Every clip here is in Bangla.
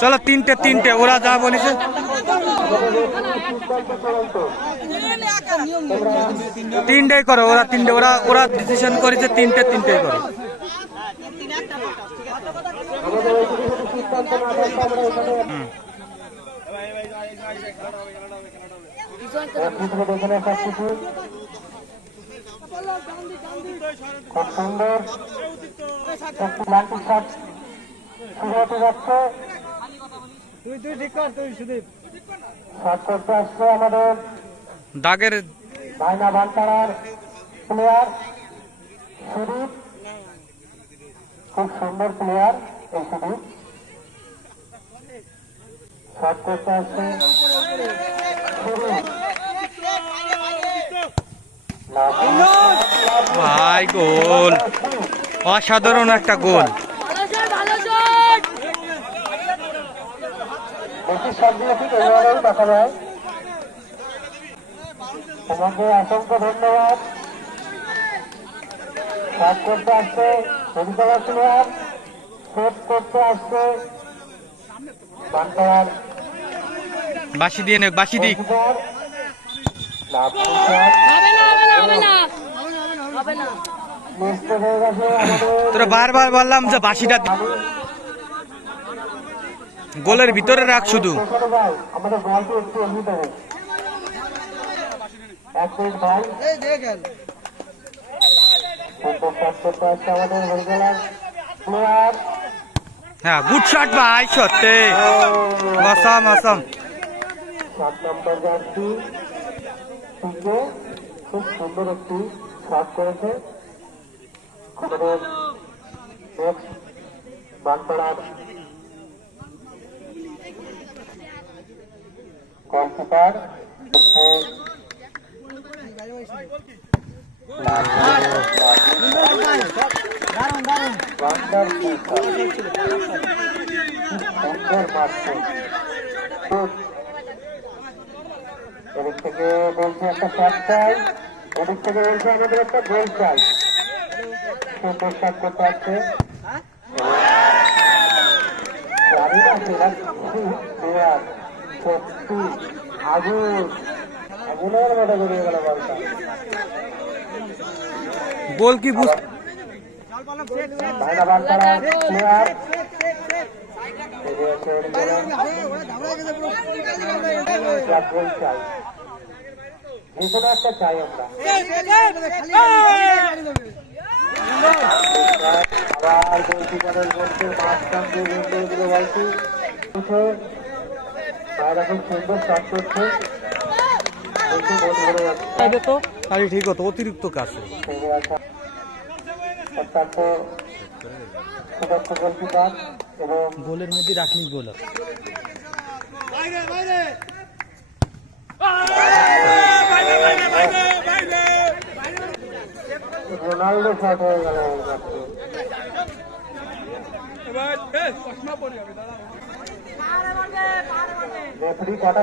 চলো তিনটে তিনটে ওরা যা বলেছে। তিনটেই করো ওরা তিনটে ওরা ওরা ডিসিশন করেছে তিনটে তিনটেই করো। খুব সুন্দর যাচ্ছে তুই তুই ঠিক কর তুই সুদীপ করতে আসছে আমাদের দাগের ভাইনা বানপাড়ার প্লেয়ার সুদীপ। খুব সুন্দর প্লেয়ার এই সুদীপ। শট করতে আসছে ভাই গোল। অসাধারণ একটা গোল। ঠিক দেখা যায়। তোমাকে অসংখ্য ধন্যবাদ। শট করতে আসছে হরিকলা প্লেয়ার সেট করতে আসছে। বানপাড়ার বাসি দিয়ে নে বাসি দিক হয়ে তোরা বারবার বললাম যে বাসিটা গোলের ভিতরে রাখ শুধু। হ্যাঁ গুড শট ভাই, সত্যি। মসাম খুব সুন্দর একটি শট করেছে বানপাড়ার গোলকিপার. এদিক থেকে বলছে একটা শট চাই এদিক থেকে বলছে আমাদের একটা গোল চাই সুন্দর শট করতে আসছে জানি না সেটা সত্যি আগুন আগুনের মতো বেরিয়ে গেল বলটা গোল কি বুঝ চাই যে একটা চাই আমরা আবার গোলকিপারের বলছে মাঝখান দিয়ে বলটি খুব সুন্দর শট করছে তো? তাহলে ঠিক হতো অতিরিক্ত কাছে গোলের মধ্যে রাখলি গোল। রোনাল্ডো শট হয়ে গেল। ওর কাছে। রেফারি কটা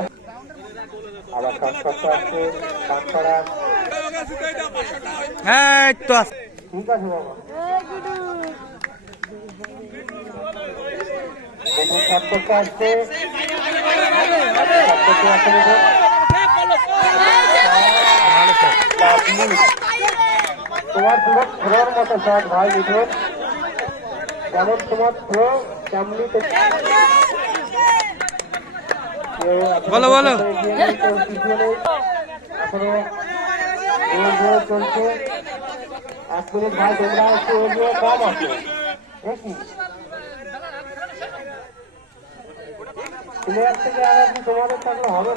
আবার শট করতে আসছে বাচ্চারা হ্যাঁ তো ঠিক আছে বাবা আসছে দেখুন। লাভলি। তোমার পুরো থ্রোর মতো শট ভাই মিঠুন যেমন তোমার থ্রো তেমনি বলো, বলো। চলছে আছে তোমাদের থাকলে হবে।